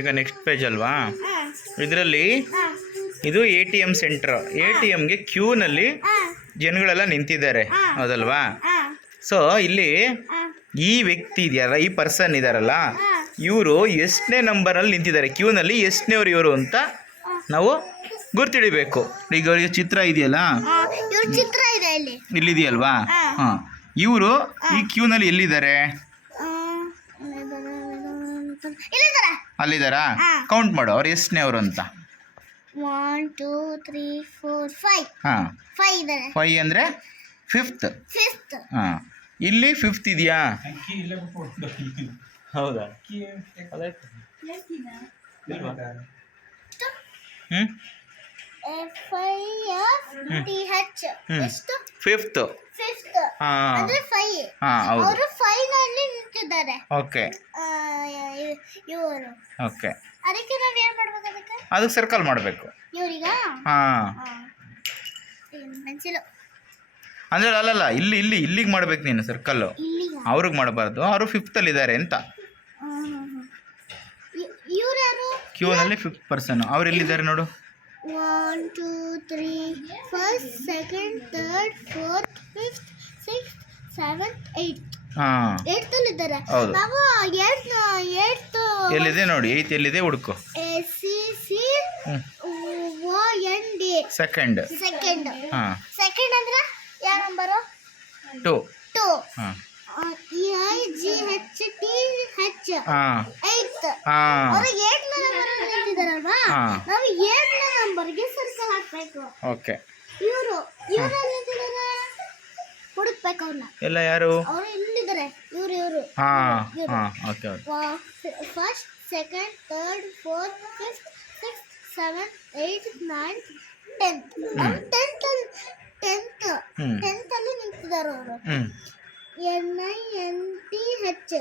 ಈಗ next page ಅಲ್ವಾ, ಇದರಲ್ಲಿ ಇದು ATM ಸೆಂಟರ್. ATMಗೆ ಕ್ಯೂನಲ್ಲಿ ಜನಗಳೆಲ್ಲ ನಿಂತಿದ್ದಾರೆ, ಹೌದಲ್ವಾ? ಸೊ ಇಲ್ಲಿ ಈ ವ್ಯಕ್ತಿ ಇದೆಯಲ್ಲ, ಈ ಪರ್ಸನ್ ಇದ್ದಾರಲ್ಲ, ಇವರು ಎಷ್ಟನೇ ನಂಬರಲ್ಲಿ ನಿಂತಿದ್ದಾರೆ, ಕ್ಯೂನಲ್ಲಿ ಎಷ್ಟನೇವ್ರು ಇವರು ಅಂತ ನಾವು ಗುರ್ತಿಡಿಬೇಕು. ಈಗ ಅವರಿಗೆ ಚಿತ್ರ ಇದೆಯಲ್ಲ, ಇಲ್ಲಿದೆಯಲ್ವಾ? ಹಾಂ, ಇವರು ಈ ಕ್ಯೂನಲ್ಲಿ ಎಲ್ಲಿದ್ದಾರೆ? ಅಲ್ಲಿದ್ದಾರಾ? ಕೌಂಟ್ ಮಾಡು, ಅವ್ರು ಎಷ್ಟನೇವ್ರು ಅಂತ. 1 2 3 4 5. ಹಾಂ, 5 ಅಂದರೆ ಫಿಫ್ತ್. ಹಾಂ, ಇಲ್ಲಿ ಫಿಫ್ತ್ ಇದೆಯಾ? ಹೌದಾ? ಫಿಫ್ತ್. ಹಾಂ, ಹೌದು. ಓಕೆ ಓಕೆ, ಅದಕ್ಕೆ ಸರ್ಕಲ್ ಮಾಡಬೇಕು. ಹಾಂ, ಅಂದರೆ ಅಲ್ಲಲ್ಲ, ಇಲ್ಲಿಗೆ ಮಾಡ್ಬೇಕು ನೀನು ಸರ್ಕಲ್ಲು. ಅವ್ರಿಗೆ ಮಾಡಬಾರ್ದು, ಅವರು ಫಿಫ್ತಲ್ಲಿದ್ದಾರೆ ಅಂತ. ಕ್ಯೂನಲ್ಲಿ ಫಿಫ್ತ್ ಪರ್ಸನ್. ಅವ್ರು ಎಲ್ಲಿದ್ದಾರೆ ನೋಡು. 1 2 3 1st 2nd 3rd 4th 5th 6th 7th 8th. ಹಾಂ, 8th ಅಲ್ಲಿ ಇದ್ದಾರೆ. ಹೌದು. ನಾವು 8th ಎಲ್ಲಿದೆ ನೋಡಿ, 8th ಎಲ್ಲಿದೆ ಹುಡುಕು. SCCOND second. ಹಾಂ, ಸೆಕೆಂಡ್ ಅಂದ್ರೆ ಯಾವ ನಂಬರು? 2. 2. ಹಾಂ, EIGHTH. ಹಾಂ, 8th. ಹಾಂ, ಅವರು 8th ನಂಬರ್ ನಿಂತಿದ್ದಾರಲ್ವಾ, ಹಾಂ, ನಾವು 8th ನಂಬರ್ಗೆ ಸರ್ಕಲ್ ಹಾಕ್ಬೇಕು. ಓಕೆ. ಇವರು ನಿಂತಿದ್ದಾರೆ, ಹುಡುಕ್ಬೇಕು ಅವ್ರನ್ನ. ಎಲ್ಲ ಯಾರು? ಅವರು ಇಲ್ಲಿದ್ದಾರೆ, ಇವರು. ಹಾಂ ಹಾಂ, okay okay. 1st 2nd 3rd 4th 5th 6th 7th 8th 9th 10th. ಅವರು 10th ಅಲ್ಲಿ ನಿಂತಿದ್ದಾರೆ ಅವರು. NINTH.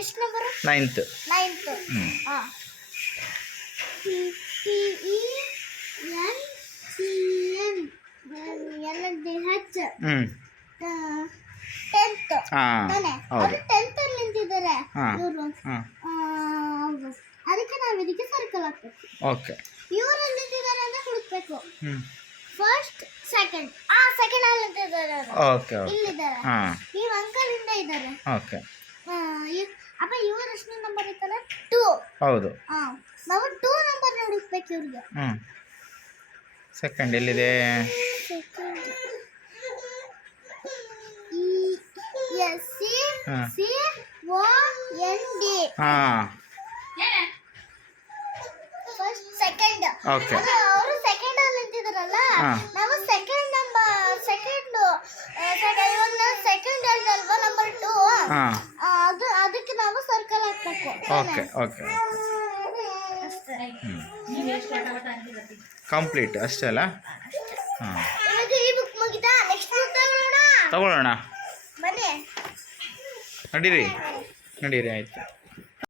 ಎಷ್ಟು ನಂಬರು? 9th. ಹಾಂ, TENTH. 10th. ಹಾಂ, ಹೌದು. 10th ಅಲ್ಲಿ ನಿಂತಿದ್ದಾರೆ ಹಾಂ, ಇವರು. ಹಾಂ, ಅದಕ್ಕೆ ನಾವು ಇದಕ್ಕೆ ಸರ್ಕಲ್ ಹಾಕ್ಬೇಕು. ಓಕೆ. ಇವರಲ್ಲಿ ನಿಂತಿದ್ದಾರೆ ಅಂತ ಹುಡುಕ್ಬೇಕು. ಹ್ಞೂ, ಫಸ್ಟ್ ಸೆಕೆಂಡ್. ಸೆಕೆಂಡ್ ಅಲ್ಲಿ ನಿಂತಿದ್ದಾರೆ ಅವರು. Okay okay. ಇಲ್ಲಿದ್ದಾರೆ. ಹಾಂ, ಈ ಅಂಕಲ್ ಇಂದ ಇದ್ದಾರೆ. ಓಕೆ. ಅಪ್ಪ ಇವರು ಎಷ್ಟು ನಂಬರ್ ಇತ್ತಲ್ಲ? 2. ಹೌದು. ನಾವು 2 ನಂಬರ್ ಹುಡುಕ್ಬೇಕು ಇವ್ರಿಗೆ. ಹ್ಞೂ, ಸೆಕೆಂಡ್ ಎಲ್ಲಿದೆ? SCCOND. ಹಾಂ, ಫಸ್ಟ್ ಸೆಕೆಂಡ್. ಓಕೆ. ಅವರು ಸೆಕೆಂಡ್ ಅಲ್ಲಿ ನಿಂತಿದ್ದಾರಲ್ಲ, ನಾವು ಸೆಕೆಂಡ್ ನಂಬರ್ ಸೆಕೆಂಡ್ ಇವಾಗ ನಾವು ಸೆಕೆಂಡ್ ಅಲ್ವಾ ನಂಬರ್ 2. ಹಾಂ, ಅದಕ್ಕೆ ನಾವು ಸರ್ಕಲ್ ಹಾಕ್ಬೇಕು. Okay okay. ಕಂಪ್ಲೀಟ್ ಅಷ್ಟೇ ಅಲ್ಲ? ಹಾಂ, ಈ ಬುಕ್ ಮುಗಿತಾ? ನೆಕ್ಸ್ಟ್ ಬುಕ್ ತಗೊಳ್ಳೋಣ. ಬನ್ನಿ, ನಡೀರಿ ಆಯಿತು.